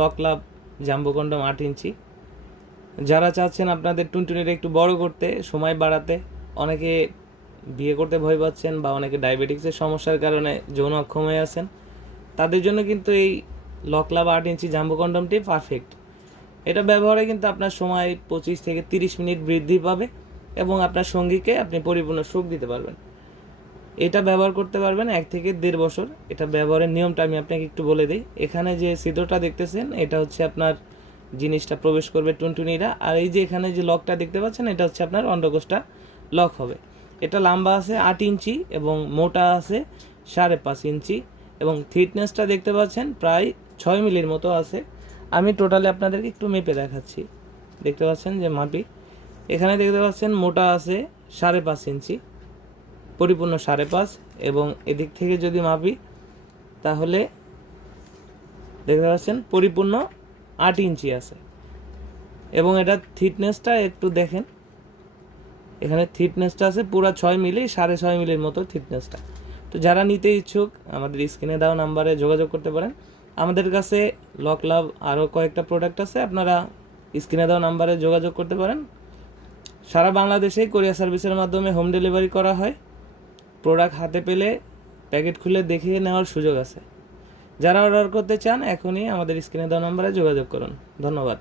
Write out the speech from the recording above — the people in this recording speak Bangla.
লক লাভ জাম্বো কন্ডম 8 ইঞ্চি। যারা চাচ্ছেন আপনাদের টুনটুনিটা একটু বড় করতে, সময় বাড়াতে, অনেকে বিয়ে করতে ভয় পাচ্ছেন বা অনেকে ডায়াবেটিক্সের সমস্যার কারণে যৌন অক্ষম হয়ে আছেন, তাদের জন্য কিন্তু এই লক লাভ 8 ইঞ্চি জাম্বো কন্ডমটি পারফেক্ট। এটা ব্যবহারে কিন্তু আপনার সময় 25 থেকে 30 মিনিট বৃদ্ধি পাবে এবং আপনার সঙ্গীকে আপনি পরিপূর্ণ সুখ দিতে পারবেন। এটা ব্যবহার করতে পারবেন 1 থেকে 1.5 বছর। এটা ব্যবহারের নিয়মটা আমি আপনাকে একটু বলে দিই। এখানে যে ছিদ্রটা দেখতেছেন এটা হচ্ছে আপনার জিনিসটা প্রবেশ করবে টুনটুনিরা, আর এই যে এখানে যে লকটা দেখতে পাচ্ছেন এটা হচ্ছে আপনার অন্ডকোষটা লক হবে। এটা লম্বা আছে 8 ইঞ্চি এবং মোটা আছে 5.5 ইঞ্চি এবং থিকনেসটা দেখতে পাচ্ছেন প্রায় 6 মিলির মতো আছে। আমি টোটালি আপনাদেরকে একটু মেপে দেখাচ্ছি। দেখতে পাচ্ছেন যে মাপি, এখানে দেখতে পাচ্ছেন মোটা আছে 5.5 ইঞ্চি, পরিপূর্ণ 5.5, এবং এদিক থেকে যদি মাপি তাহলে দেখতে পাচ্ছেন পরিপূর্ণ 8 ইঞ্চি আছে। এবং এটা থিকনেসটা একটু দেখেন, এখানে থিকনেসটা আছে পুরো 6 মিলি, 6.5 মিলির মতো থিকনেসটা। তো যারা নিতে ইচ্ছুক আমাদের স্ক্রিনে দেওয়া নাম্বারে যোগাযোগ করতে পারেন। আমাদের কাছে লক লাভ আরও কয়েকটা প্রোডাক্ট আছে, আপনারা স্ক্রিনে দেওয়া নাম্বারে যোগাযোগ করতে পারেন। সারা বাংলাদেশেই কোরিয়ার সার্ভিসের মাধ্যমে হোম ডেলিভারি করা হয়। প্রোডাক্ট হাতে পেলে প্যাকেট খুলে দেখে নেওয়ার সুযোগ আছে। যারা অর্ডার করতে চান এখনই আমাদের স্ক্রিনে দেওয়া নাম্বারে যোগাযোগ করুন। ধন্যবাদ।